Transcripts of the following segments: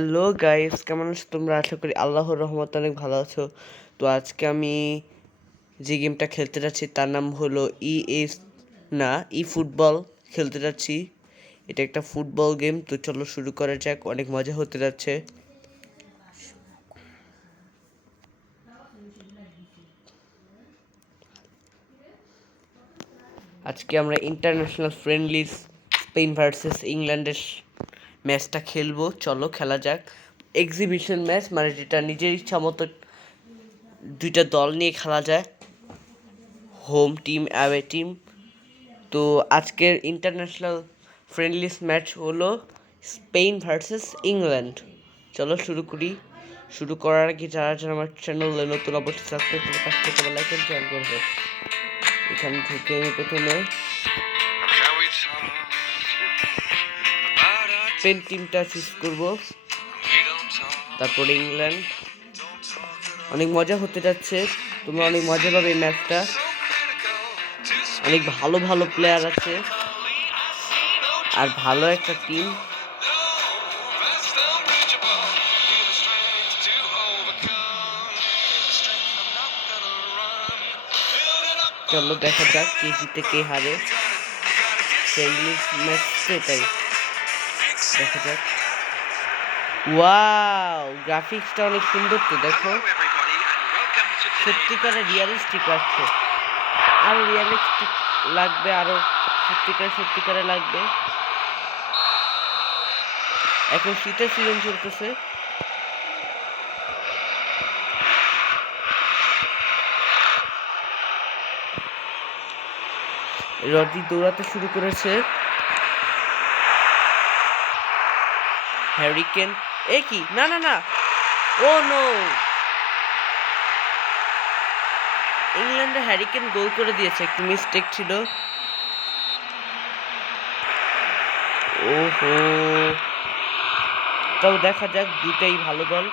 Hello guys, কেমন আছো তোমরা? আশা করি আল্লাহর রহমতে অনেক ভালো আছো। তো আজকে আমি যে গেমটা খেলতে যাচ্ছি তার নাম হলো ই ফুটবল খেলতে যাচ্ছি। এটা একটা ফুটবল গেম। তো চলো শুরু করা যাক, অনেক মজা হতে যাচ্ছে। আজকে আমরা ইন্টারন্যাশনাল ফ্রেন্ডলি স্পেন ভার্সেস ইংল্যান্ডের ম্যাচটা খেলবো। চলো খেলা যাক। এক্সিবিশন ম্যাচ, মানে যেটা নিজের ইচ্ছা মতো দুইটা দল নিয়ে খেলা যায়, হোম টিম অ্যাওয়ে টিম। তো আজকের ইন্টারন্যাশনাল ফ্রেন্ডলিস ম্যাচ হলো স্পেন ভার্সেস ইংল্যান্ড। চলো শুরু করি। শুরু করার আগে যারা যারা আমার চ্যানেলে নতুন অবশ্যই সাবস্ক্রাইব করে পাশে থেকে বেল আইকন অন করবে। এখান থেকে আমি প্রথমে স্পেন টিমটা চুজ করব, তারপরে ইংল্যান্ড। অনেক মজা হতে যাচ্ছে, তোমরা অনেক মজা পাবে এই ম্যাচটা। অনেক ভালো ভালো প্লেয়ার আছে আর ভালো একটা টিম। চলো দেখা যাক কে জিতে কে হারে। ফ্রেন্ডলি ম্যাচ তো এটাই, দেখা যাক। ওয়াও, গ্রাফিক্সটা অনেক সুন্দর। তো দেখো, সত্যিকারে রিয়ালিস্টিক লাগছে। আরো রিয়ালিস্টিক লাগবে, আরো সত্যিকারে লাগবে। এখন শীতের সিজন চলতেছে। রডি দৌড়াতে শুরু করেছে। হ্যারিকেন, এ কি? না না না, ও নো! ইংল্যান্ডের হ্যারিকেন গোল করে দিয়েছে, একটু মিস্টেক ছিল। ওহো, তাও দেখা যাক, দুটাই ভালো দল।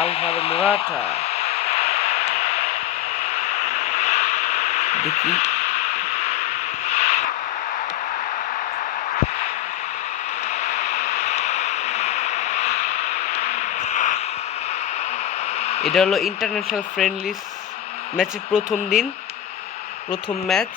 আলভারো মোরাটা, দেখি। এটা হলো ইন্টারন্যাশনাল ফ্রেন্ডলি ম্যাচের প্রথম দিন, প্রথম ম্যাচ।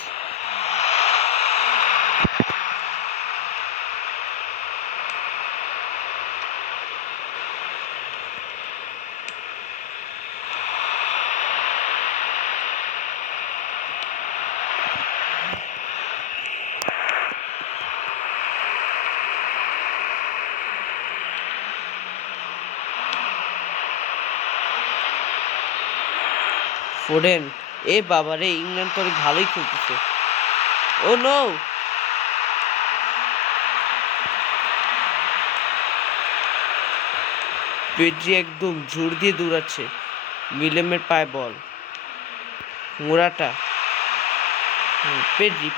ফোরেন, এ বাবারে, ইংল্যান্ড তো অনেক ভালোই খেলতেছে। ও নো! পেড্রি একদম জোর দিয়ে দৌড়াচ্ছে। মিলেমের পায়ে বল। মোরাটা, পেড্রি।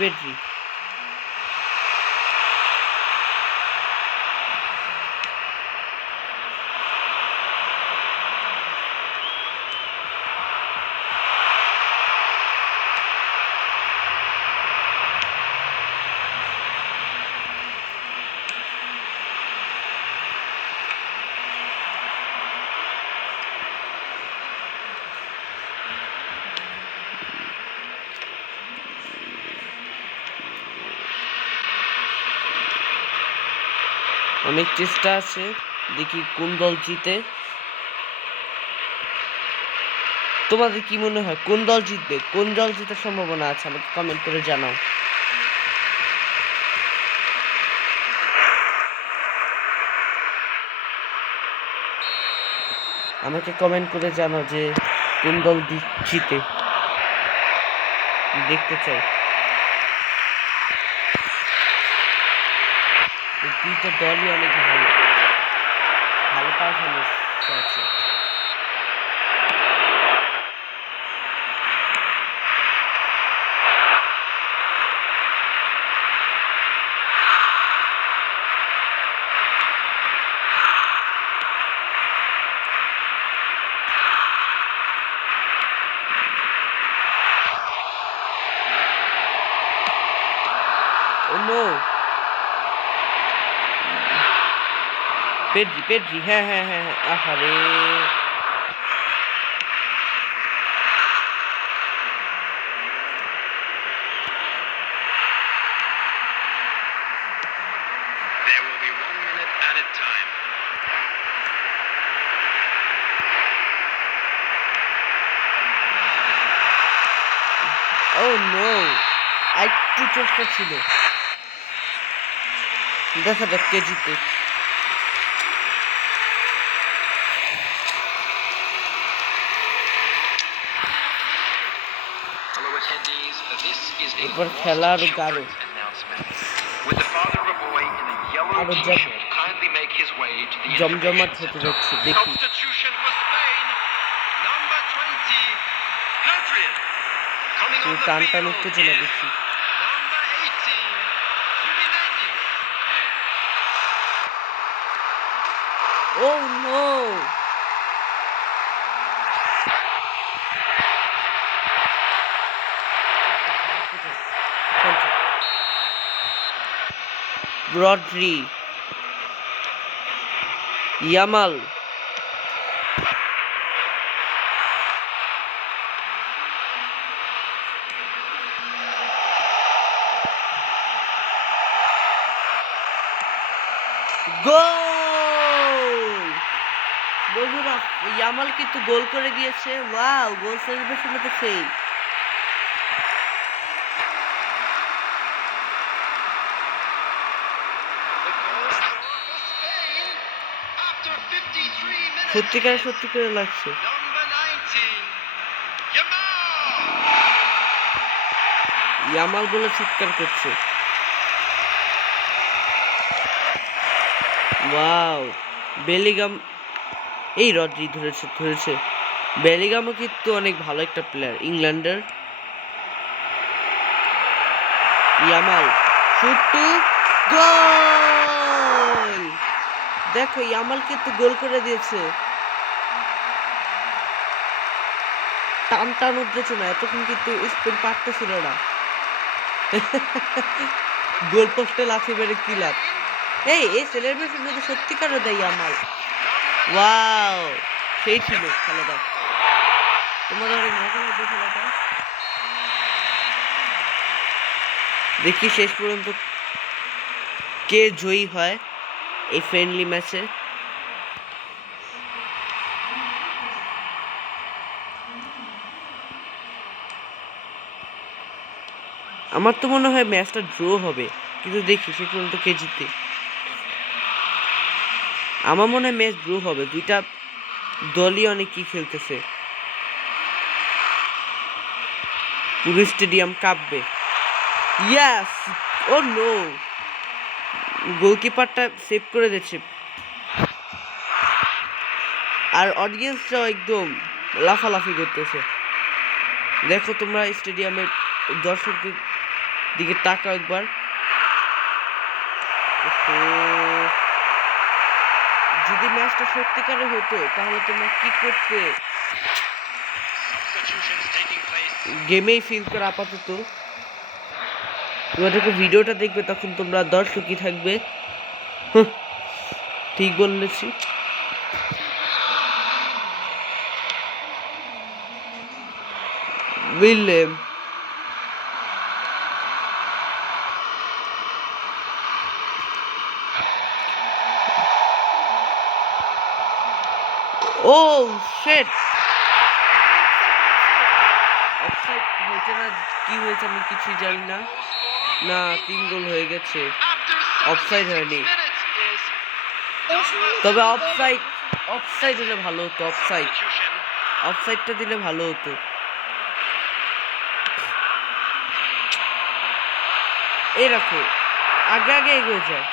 অনেক চেষ্টা আছে, দেখি কোন দল জিতে। তোমাদের কি মনে হয় কোন দল জিতবে? কোন দল জেতার সম্ভাবনা আছে? আমাকে কমেন্ট করে জানাও। আমাকে কমেন্ট করে জানাও যে কোন দল জিতে, দেখতে চাই। এই দুইটা দলই অনেক ভালো ভালো পারফরমেন্স আছে। ও নো! পেড্রি পেড্রি, হ্যাঁ হ্যাঁ হ্যাঁ হ্যাঁ, আহারে There will be 1 minute added time. O no, একটু চেষ্টা ছিল। দেখা যাক কে জিতে। Hello attendees, this is a এবার খেলা আরো গাঢ়, children's announcement. Would the father of a boy in a yellow আরো t-shirt kindly make his way to the জমজমাট information হতে center? যাচ্ছে, দেখি Substitution for Spain, number 20, Hadrian. Coming on the টান টান field উত্তেজনা is দেখি। number 18, Zubimendi. ও no, Rodri, Yamal, গোল! বন্ধুরা, ইয়ামাল কিন্তু গোল করে দিয়েছে। ওয়াও, গোল সেলিব্রেশন তো সেই। The goal scorer for Spain after 53 minutes. সত্যি করে লাগছে। Number 19, Yamal. ইয়ামাল বলে চিৎকার করছে। ওয়াও, বেলিগাম, এই রড্রি ধরেছে। বেলিগামও কিন্তু অনেক ভালো একটা প্লেয়ার ইংল্যান্ডের। ইয়ামাল শুটু, গোল! দেখো ইয়ামাল কিন্তু গোল করে দিয়েছে। টান টান উঠতেছে না, এতক্ষণ কিন্তু স্পেন পারতেছিল না। গোল পোস্টে লাথি মেরে কি লাভ। এই সেলিব্রেশন কিন্তু সত্যিকার দেয় ইয়ামাল। ওয়াও, সেই ছিল খেলাটা। তোমাদের অনেক মজা লাগবে খেলাটা। দেখি শেষ পর্যন্ত কে জয়ী হয় এই ফ্রেন্ডলি ম্যাচে। আমার তো মনে হয় ম্যাচটা ড্র হবে, কিন্তু দেখি শেষ পর্যন্ত কে জিতে। আমার মনে হয় ম্যাচ ড্র হবে, দুইটা দলই অনেক কি খেলতেছে। পুরো স্টেডিয়াম কাঁপবে। ইয়াস, ও নো, গোলকিপারটা সেভ করে দিচ্ছে। আর অডিয়েন্সরাও একদম লাফালাফি করতেছে। দেখো তোমরা স্টেডিয়ামের দর্শকদের দিকে তাকাও একবার। যদি ম্যাচটা সত্যিকারের হতো তাহলে তোমরা কি করতে? Substitutions taking place. গেমেই ফিল করে আপাতত। তোমরা যখন ভিডিওটা দেখবে তখন তোমরা দর্শকই থাকবে। ঠিক বলেছি। উইলিয়াম, ও শিট, অফসাইড হয়েছে না, কি হয়েছে আমি কিছুই জানি না। না, 3 গোল হয়ে গেছে, অফসাইড হয়নি। তবে অফসাইড হলে ভালো হতো। অফসাইডটা দিলে ভালো হতো। এই রাখো, আগে এগিয়ে যায়।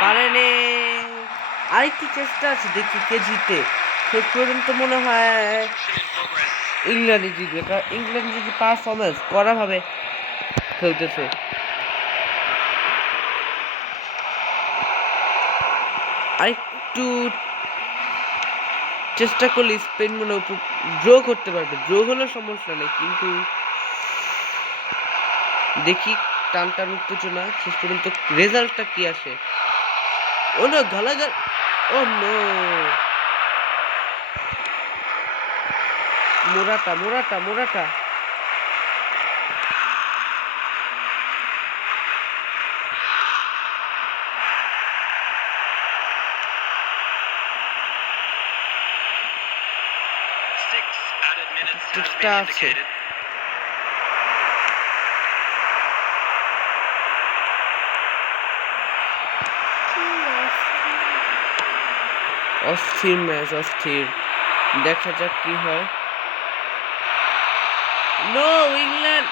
পারেনি, আরেকটি চেষ্টা আছে, দেখি কে জিতে। শেষ পর্যন্ত মনে হয় ইংল্যান্ডই জিতবে, কারণ ইংল্যান্ড যদি পারফরমেন্স কড়াভাবে খেলতেছে। আরেকটু চেষ্টা করলে স্পেন মনে ড্র করতে পারবে। ড্র হলে সমস্যা নেই, কিন্তু দেখি টান টান উত্তেজনা শেষ পর্যন্ত রেজাল্টটা কি আসে। ও নো গালাগাল, oh no, Morata Morata Morata, Six added minutes has চেষ্টা been আছে। indicated. অস্থির ম্যাচ, অস্থির, দেখা যাক কি হয়। নো, ইংল্যান্ড,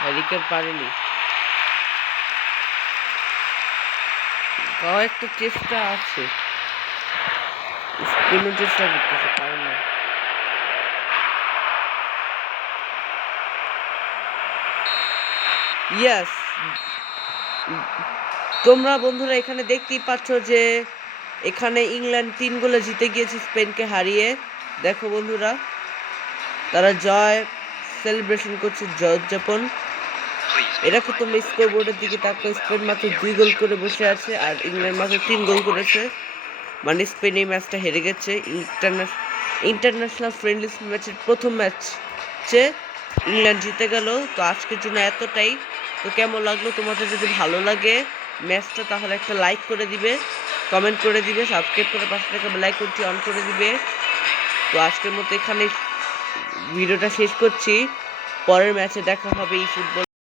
হ্যারিকেন পারেনি, কয়েকটা চেষ্টা আছে, স্পেনও চেষ্টা করতেছে, পারে না। ইয়াস, তোমরা বন্ধুরা এখানে দেখতেই পাচ্ছ যে এখানে ইংল্যান্ড 3 গোলে জিতে গিয়েছে স্পেনকে হারিয়ে। দেখো বন্ধুরা, তারা জয় সেলিব্রেশন করছে, জয় উদযাপন। এরকম তোমরা স্কোর বোর্ডের দিকে তাকো, স্পেন মাত্র 2 গোল করে বসে আছে আর ইংল্যান্ড মাত্র 3 গোল করেছে, মানে স্পেন এই ম্যাচটা হেরে গেছে। ইন্টারন্যাশনাল ফ্রেন্ডলি ম্যাচের প্রথম ম্যাচে ইংল্যান্ড জিতে গেল। তো আজকের জন্য এতটাই। তো কেমন লাগলো তোমাদের? যদি ভালো লাগে ম্যাচটা তাহলে একটা লাইক করে দিবে, কমেন্ট করে দিবে, সাবস্ক্রাইব করে পাশে থাকা বেল আইকনটি অন করে দিবে। তো আজকের মতো এখানে ভিডিওটা শেষ করছি, পরের ম্যাচে দেখা হবে এই ফুটবল